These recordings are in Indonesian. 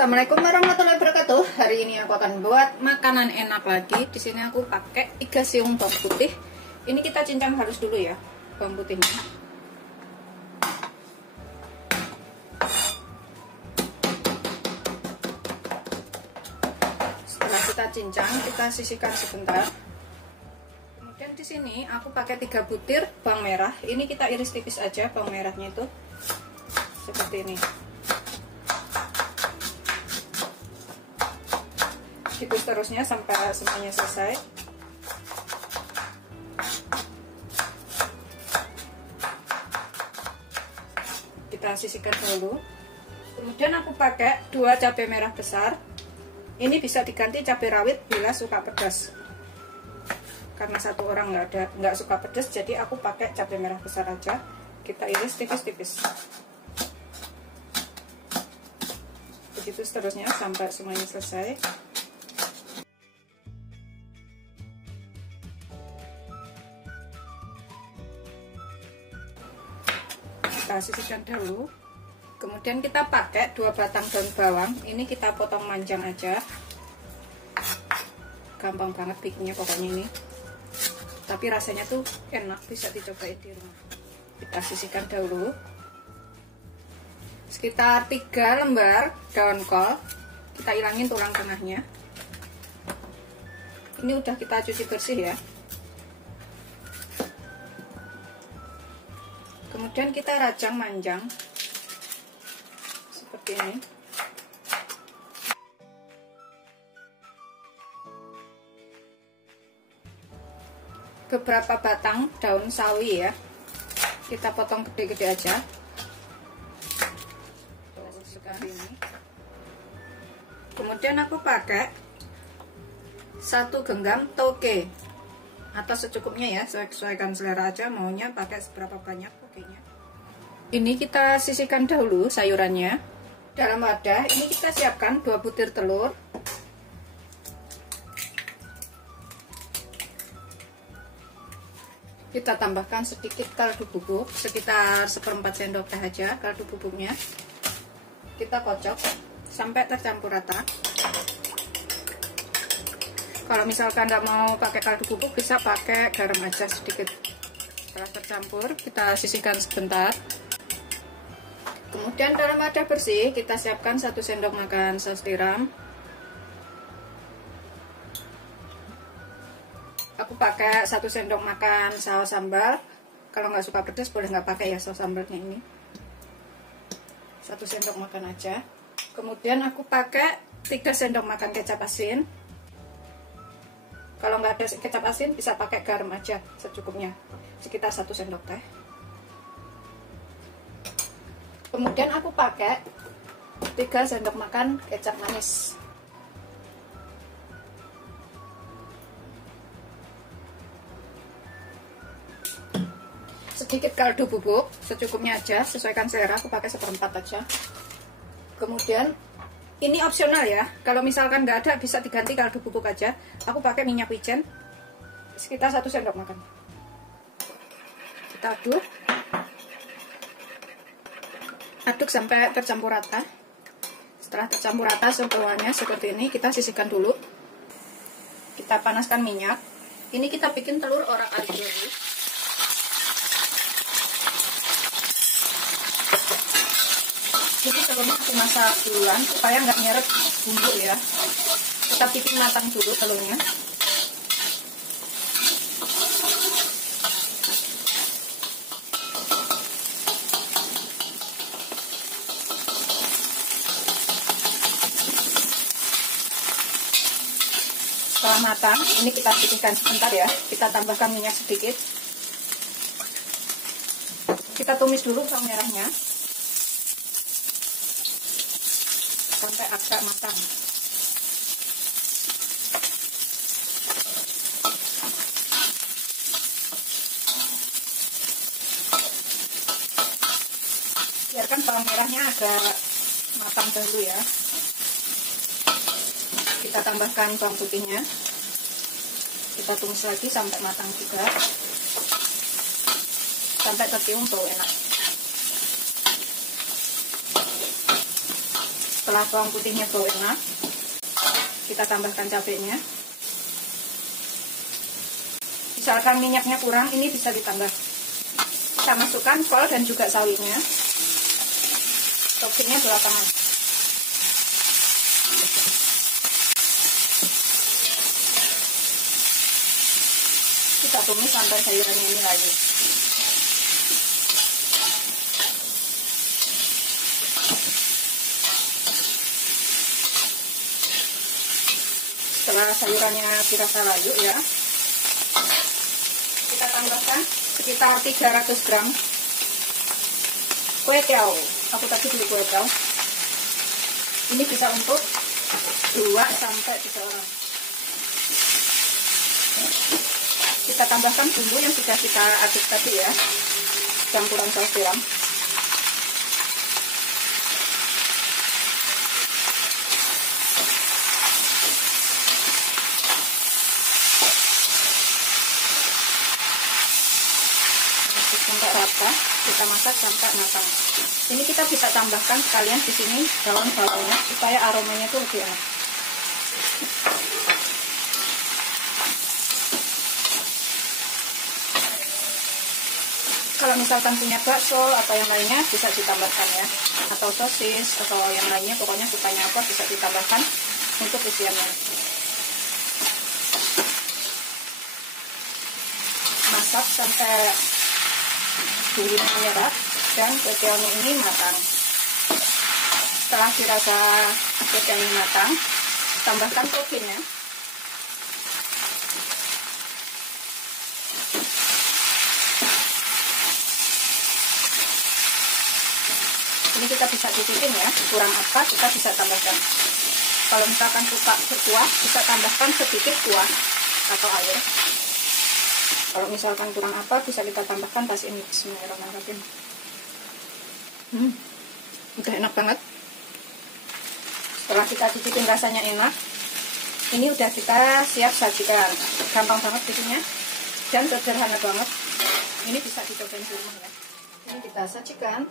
Assalamualaikum warahmatullahi wabarakatuh. Hari ini aku akan buat makanan enak lagi. Di sini aku pakai 3 siung bawang putih. Ini kita cincang halus dulu ya bawang putihnya. Setelah kita cincang, kita sisihkan sebentar. Kemudian di sini aku pakai 3 butir bawang merah. Ini kita iris tipis aja bawang merahnya itu. Seperti ini. Gitu seterusnya sampai semuanya selesai. Kita sisihkan dulu. Kemudian aku pakai 2 cabai merah besar. Ini bisa diganti cabai rawit bila suka pedas. Karena satu orang nggak suka pedas, jadi aku pakai cabai merah besar aja. Kita iris tipis-tipis. Begitu seterusnya sampai semuanya selesai. Kita sisihkan dulu. Kemudian kita pakai 2 batang daun bawang. Ini kita potong panjang aja. Gampang banget bikinnya pokoknya ini. Tapi rasanya tuh enak, bisa dicobain di rumah. Kita sisihkan dulu. Sekitar 3 lembar daun kol. Kita ilangin tulang tengahnya. Ini udah kita cuci bersih ya. Kemudian kita rajang manjang seperti ini. Beberapa batang daun sawi ya, kita potong gede-gede aja. Seperti ini. Kemudian aku pakai 1 genggam toge atau secukupnya ya, sesuaikan selera aja, maunya pakai seberapa banyak togenya. Ini kita sisihkan dahulu sayurannya. Dalam wadah ini kita siapkan 2 butir telur. Kita tambahkan sedikit kaldu bubuk, sekitar 1/4 sendok teh aja kaldu bubuknya. Kita kocok sampai tercampur rata. Kalau misalkan nggak mau pakai kaldu bubuk, bisa pakai garam aja sedikit. Setelah tercampur, kita sisihkan sebentar. Kemudian dalam wadah bersih, kita siapkan 1 sendok makan saus tiram. Aku pakai 1 sendok makan saus sambal. Kalau nggak suka pedas, boleh nggak pakai ya saus sambalnya ini. 1 sendok makan aja. Kemudian aku pakai 3 sendok makan kecap asin. Kalau nggak ada kecap asin, bisa pakai garam aja secukupnya, sekitar 1 sendok teh. Kemudian aku pakai 3 sendok makan kecap manis. Sedikit kaldu bubuk, secukupnya aja, sesuaikan selera, aku pakai 1/4 aja. Kemudian ini opsional ya, kalau misalkan nggak ada bisa diganti kaldu bubuk aja. Aku pakai minyak wijen sekitar 1 sendok makan. Kita aduk sampai tercampur rata. Setelah tercampur rata semuanya seperti ini, kita sisihkan dulu. Kita panaskan minyak. Ini kita bikin telur orak-arik dulu. Jadi telurnya aku masak duluan supaya nggak nyeret bumbu ya. Kita bikin matang dulu telurnya. Setelah matang, ini kita pipihkan sebentar ya. Kita tambahkan minyak sedikit. Kita tumis dulu bawang merahnya sampai agak matang. Biarkan bawang merahnya agak matang dulu ya. Kita tambahkan bawang putihnya. Kita tumis lagi sampai matang juga, sampai tercium bau enak. Setelah bawang putihnya berwarna, kita tambahkan cabenya. Misalkan minyaknya kurang, ini bisa ditambah. Kita masukkan kol dan juga sawinya. Toppingnya belakangan. Kita tumis sampai sayurannya ini lagi. Setelah sayurannya dirasa layu ya, kita tambahkan sekitar 300 gram kue tiao. Aku tadi beli kue tiao. Ini bisa untuk 2 sampai 3 orang. Kita tambahkan bumbu yang sudah kita aduk tadi ya, campuran saus tiram. Sampai rata, kita masak sampai matang. Ini kita bisa tambahkan sekalian di sini daun bawangnya supaya aromanya itu lebih enak. Kalau misalkan punya bakso atau yang lainnya bisa ditambahkan ya, atau sosis atau yang lainnya, pokoknya sukanya apa bisa ditambahkan untuk isiannya. Masak sampai bumbunya merah dan kue ini matang. Setelah dirasa kue ini matang, tambahkan toppingnya. Ini kita bisa cicipin ya, kurang apa kita bisa tambahkan. Kalau misalkan suka berkuah, bisa tambahkan sedikit kuah atau air. Kalau misalkan kurang apa, bisa kita tambahkan pas ini. Bismillahirrahmanirrahim. Udah enak banget. Setelah kita cicipin rasanya enak, ini udah kita siap sajikan. Gampang banget bikinnya dan sederhana banget. Ini bisa dicobain di rumah ya. Ini kita sajikan.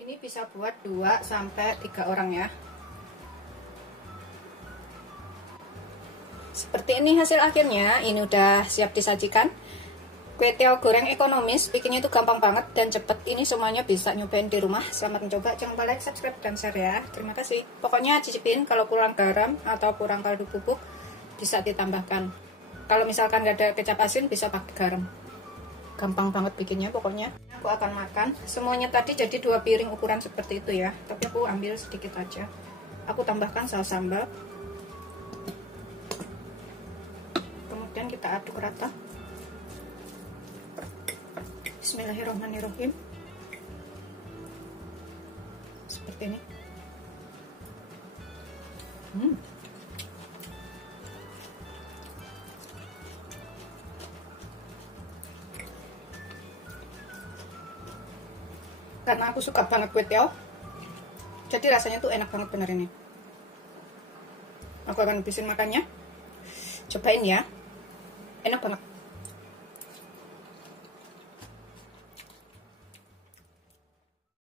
Ini bisa buat 2 sampai 3 orang ya. Seperti ini hasil akhirnya. Ini udah siap disajikan. Kue tiao goreng ekonomis, bikinnya itu gampang banget dan cepet. Ini semuanya bisa nyobain di rumah. Selamat mencoba. Jangan lupa like, subscribe, dan share ya. Terima kasih. Pokoknya cicipin, kalau kurang garam atau kurang kaldu bubuk bisa ditambahkan. Kalau misalkan nggak ada kecap asin bisa pakai garam. Gampang banget bikinnya pokoknya. Aku akan makan. Semuanya tadi jadi 2 piring ukuran seperti itu ya. Tapi aku ambil sedikit aja. Aku tambahkan saus sambal. Kemudian kita aduk rata. Bismillahirrahmanirrahim. Seperti ini. Karena aku suka banget kue tiao, jadi rasanya tuh enak banget bener ini. Aku akan habisin makannya. Cobain ya, enak banget.